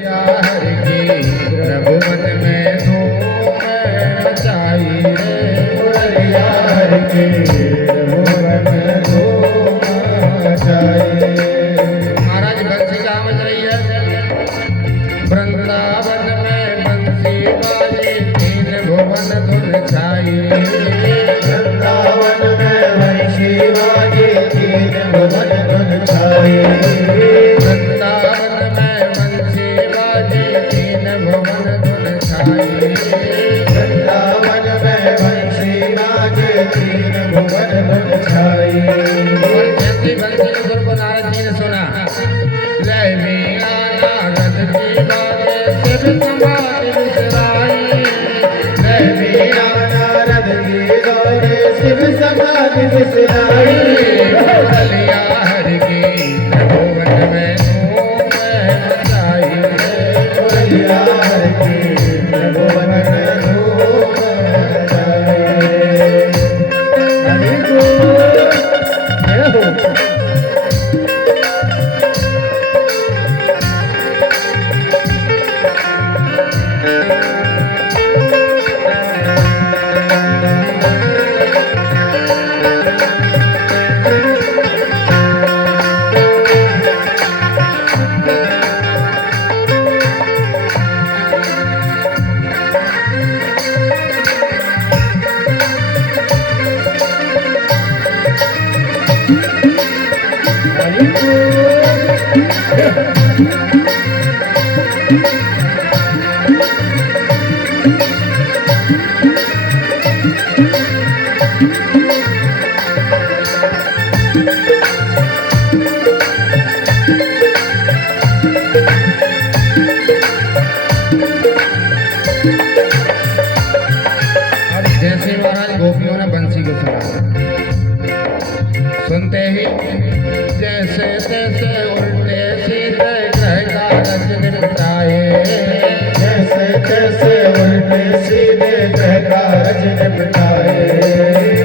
हरि की प्रभु मन में धूम मचाई रे मुरलिया हरि की प्रभु मन में धूम मचाई। महाराज बंसी कहाँ बज रही है? वृंदावन में बंसी बाजे तीन भुवन धुन छाई। वृंदावन में बंसी बाजे तीन भुवन धुन छाई। मुरलिया हरि की प्रभु मन में धूम मचाई। मुरलिया हरि की प्रभु मन में धूम जैसे महाराज गोपियों ने बंसी को सुना, सुनते ही जैसे तैसे उल्टे सीधे ग्रह कागज निपटाए। जैसे तैसे उल्टे सीधे ग्रह कागज निपटाए।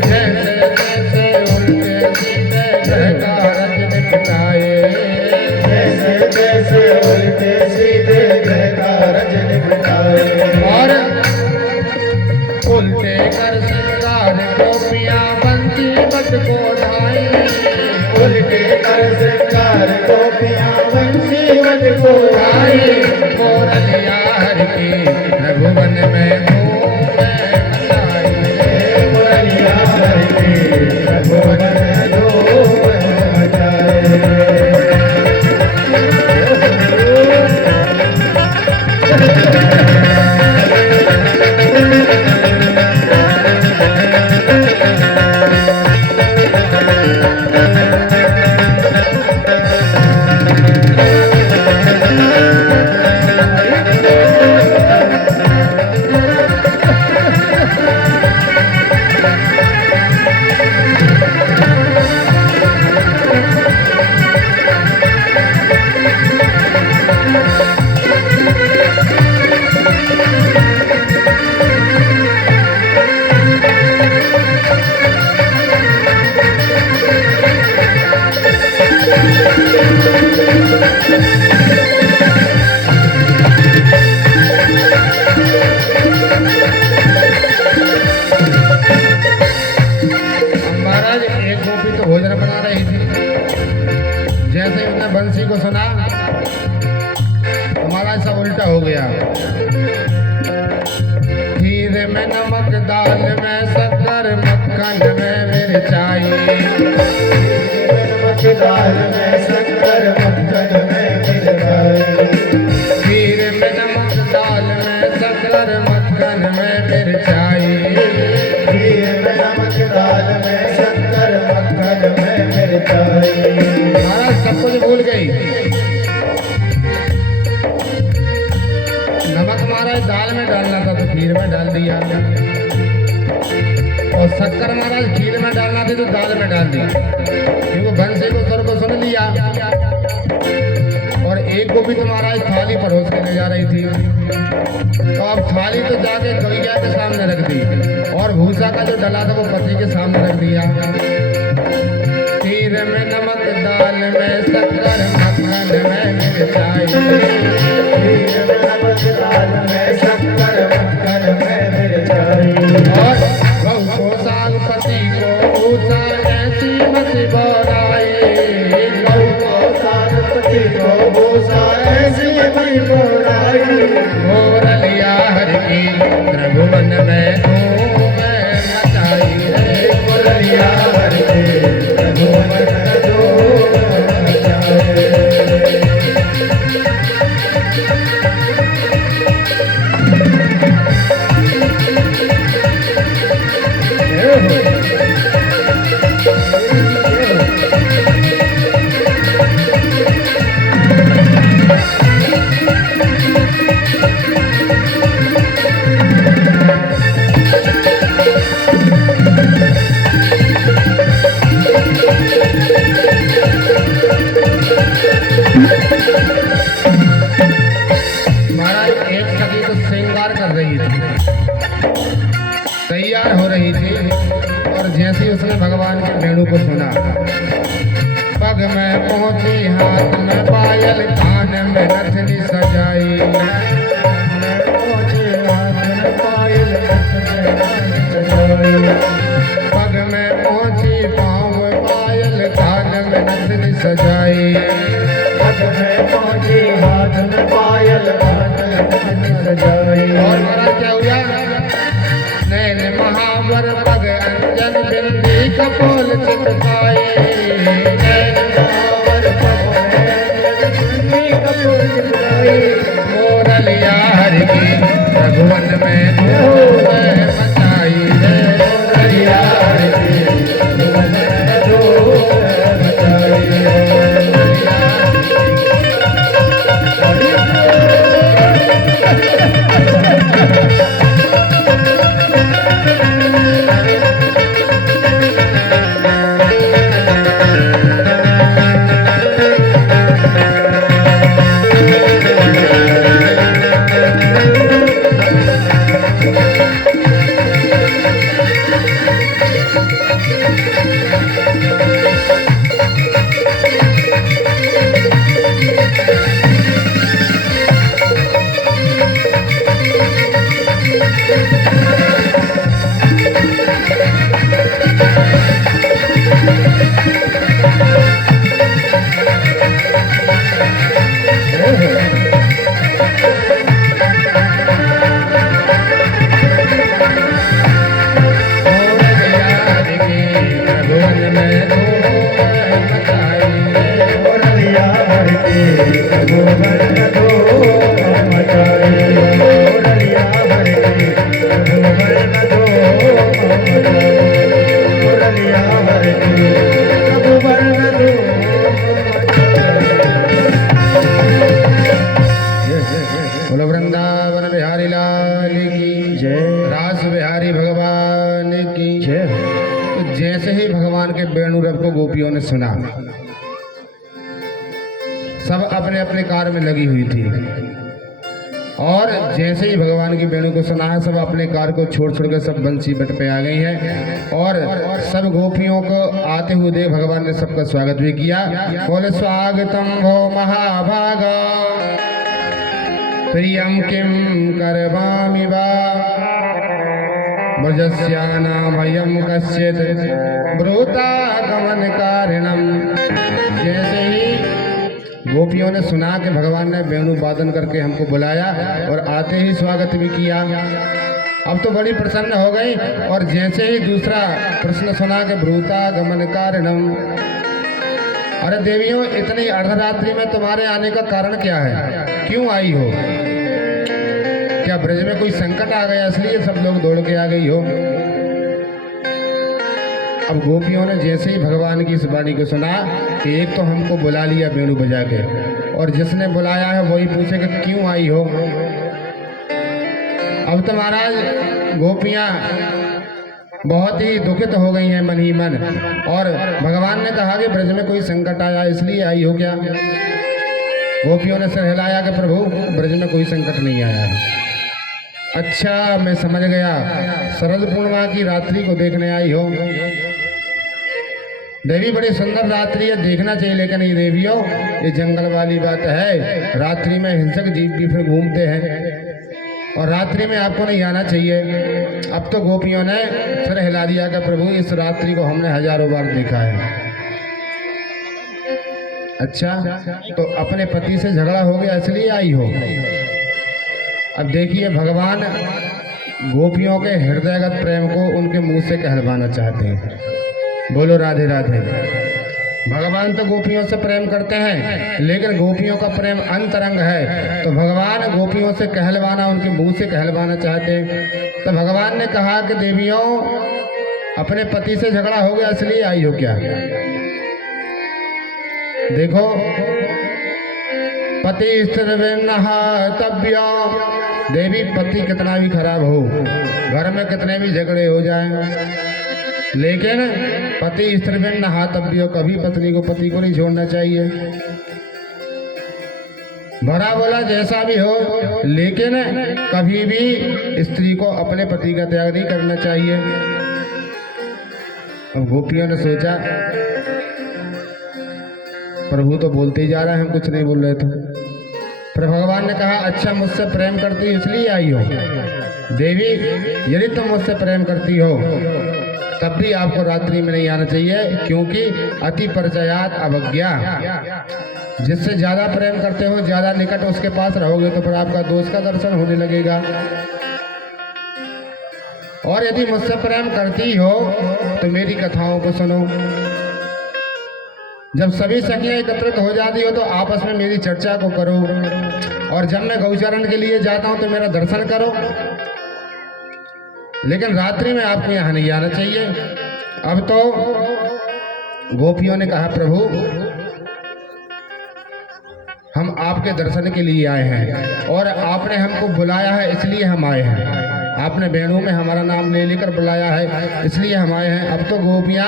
जैसे तैसे उल्टे सीधे ग्रह कागज निपटाए। जैसे तैसे उल्टे सीधे ग्रह कागज निपटाए। और उल्टे कर सिंगार गोपियां बंसी बट को धाई। उल्टे कर सिंगार गोपियां बंसी बट को धाई। मुरलिया हरि की प्रभु मन में धूम मचाई। मुरलिया हरि की प्रभु मन में धूम मचाई। भोजन बना रही थी। जैसे ही उसने बंसी को सुना हमारा सब उल्टा हो गया। खीर में नमक, दाल में शक्कर, मक्खन में मिर्चाई। नमक दाल में शक्कर, मक्खन में मिर्चाई। खीर में नमक, दाल में शक्कर, मक्खन में मिर्चाई। खीर में नमक, दाल में शक्कर, मक्खन में मिर्चाई। महाराज सब कुछ भूल गई। नमक महाराज दाल में डालना था तो खीर में डाल दिया, और शक्कर महाराज खीर में डालना थी तो दाल में डाल दिया। क्योंकि बंसी को स्वर को सुन लिया। और एक गोपी तो महाराज थाली परोस के ले जा रही थी। तो अब थाली तो जाके गैया के सामने रख दी, और भूसा का जो डला था वो पति के सामने रख दिया। खीर में नमक, दाल में शक्कर, मक्खन में मिर्चाई। मोराई मोरलिया हरि की त्रिभुवन में धूम मचाई है मोरलिया हरि की त्रिभुवन में धूम मचाई। तैयार हो रही थी और जैसे उसने भगवान के वेणु को सुना, पग में पहुंची, हाथ में पायल, कान में नथनी सजाई। पग में पहुंची, पाँव में पायल, कान में नथनी सजाई। पग में पहुंची, हाथ में पायल, कान में नथनी सजाई। और मेरा क्या हुआ? नैन महावर पग अंजन बिंदी कपोल चितकाए। नैन महावर पग अंजन बिंदी कपोल चितकाए। मोरलिया हरि की त्रिभुवन में धूम मचाई है मोरलिया हरि की त्रिभुवन में धूम मचाई है। बोलो वृंदावन बिहारी लाल की जय, रास बिहारी भगवान की जय। तो जैसे ही भगवान के वेणु रव को गोपियों ने सुना, सब अपने अपने कार्य में लगी हुई थी। और जैसे ही भगवान की वेणु को सुना है, सब अपने कार्य को छोड़ छोड़ कर सब बंसी बट पे आ गई हैं। और सब गोपियों को आते हुए देख भगवान ने सबका स्वागत भी किया। बोले स्वागतम भो महाभागा प्रियम किम करवामि वा भजस्याना भयम कश्चित् ब्रूता गमन कारिणम। जैसे ही गोपियों ने सुना कि भगवान ने वेणु वादन करके हमको बुलाया और आते ही स्वागत भी किया, अब तो बड़ी प्रसन्न हो गई। और जैसे ही दूसरा प्रश्न सुना कि ब्रूता गमन कारिणम, अरे देवियों, इतनी अर्धरात्रि में तुम्हारे आने का कारण क्या है? क्यों आई हो? क्या ब्रज में कोई संकट आ गया इसलिए सब लोग दौड़ के आ गई हो? अब गोपियों ने जैसे ही भगवान की इस वाणी को सुना कि एक तो हमको बुला लिया वेणु बजा के, और जिसने बुलाया है वही पूछे कि क्यों आई हो। अब तो महाराज गोपियां बहुत ही दुखित हो गई हैं मन ही मन, और भगवान ने कहा कि ब्रज में कोई संकट आया इसलिए आई हो क्या? गोपियों ने सिर हिलाया कि प्रभु, ब्रज में कोई संकट नहीं आया। अच्छा, मैं समझ गया, शरद पूर्णिमा की रात्रि को देखने आई हो। देवी, बड़ी सुंदर रात्रि है, देखना चाहिए, लेकिन ये देवियों, ये जंगल वाली बात है। रात्रि में हिंसक जीव भी फिर घूमते हैं और रात्रि में आपको नहीं आना चाहिए। अब तो गोपियों ने सिर हिला दिया कि प्रभु, इस रात्रि को हमने हजारों बार देखा है। अच्छा, तो अपने पति से झगड़ा हो गया इसलिए आई हो। अब देखिए, भगवान गोपियों के हृदयगत प्रेम को उनके मुंह से कहलवाना चाहते हैं। बोलो राधे राधे। भगवान तो गोपियों से प्रेम करते हैं, लेकिन गोपियों का प्रेम अंतरंग है, तो भगवान गोपियों से कहलवाना, उनके मुंह से कहलवाना चाहते हैं। तो भगवान ने कहा कि देवियों, अपने पति से झगड़ा हो गया इसलिए आई हो क्या? देखो, पति स्त्रीर्विन्नहातव्य। देवी, पति कितना भी खराब हो, घर में कितने भी झगड़े हो जाएं, लेकिन पति स्त्रीर्विन्नहातव्य, कभी पत्नी को पति को नहीं छोड़ना चाहिए। भरा बोला जैसा भी हो, लेकिन कभी भी स्त्री को अपने पति का त्याग नहीं करना चाहिए। अब गोपियों ने सोचा, प्रभु तो बोलते ही जा रहा है, हम कुछ नहीं बोल रहे थे। फिर भगवान ने कहा, अच्छा, मुझसे प्रेम करती हो इसलिए आई हो। देवी, यदि तुम मुझसे प्रेम करती हो तब भी आपको रात्रि में नहीं आना चाहिए, क्योंकि अति परिचयात अवज्ञा। जिससे ज्यादा प्रेम करते हो, ज्यादा निकट उसके पास रहोगे तो फिर आपका दोष का दर्शन होने लगेगा। और यदि मुझसे प्रेम करती हो तो मेरी कथाओं को सुनो। जब सभी सखियां एकत्रित हो जाती हो तो आपस में मेरी चर्चा को करो, और जब मैं गौचरण के लिए जाता हूं तो मेरा दर्शन करो, लेकिन रात्रि में आपको यहाँ नहीं आना चाहिए। अब तो गोपियों ने कहा, प्रभु, हम आपके दर्शन के लिए आए हैं और आपने हमको बुलाया है इसलिए हम आए हैं। आपने बहनों में हमारा नाम ले लेकर बुलाया है इसलिए हम आए हैं। अब तो गोपियां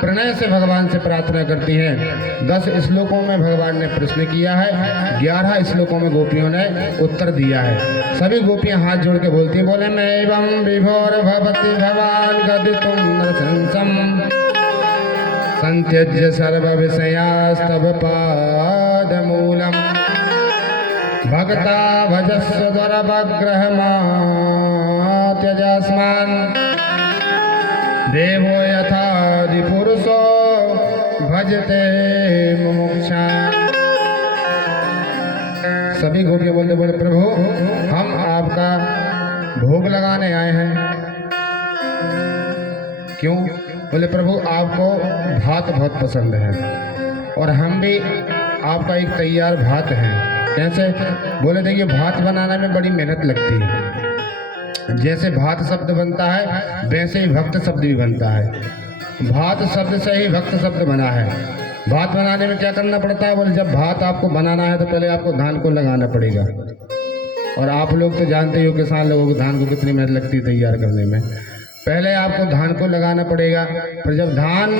प्रणय से भगवान से प्रार्थना करती हैं। 10 श्लोकों में भगवान ने प्रश्न किया है, 11 श्लोकों में गोपियों ने उत्तर दिया है। सभी गोपियां हाथ जोड़ के बोलती हैं, बोले मैं एवं विभोर भवति भवान गदितुम नृशंसम संत्यज्य सर्व विषयास्तव पादमूलम भक्ता भजस्व दुर्भग्रहमा त्यजास्मान् देवो यथादि पुरुषो भजते मुमुक्षान्। सभी गोपियां बोलते, बोले प्रभु, हम आपका भोग लगाने आए हैं। क्यों? बोले प्रभु, आपको भात बहुत पसंद है और हम भी आपका एक तैयार भात है। कैसे? बोले देखिए, भात बनाने में बड़ी मेहनत लगती है। जैसे भात शब्द बनता है वैसे ही भक्त शब्द भी बनता है। भात शब्द से ही भक्त शब्द बना है। भात बनाने में क्या करना पड़ता है? बोले जब भात आपको बनाना है तो पहले आपको धान को लगाना पड़ेगा, और आप लोग तो जानते ही हो किसान लोगों को धान को कितनी मेहनत लगती है तैयार करने में। पहले आपको धान को लगाना पड़ेगा, फिर जब धान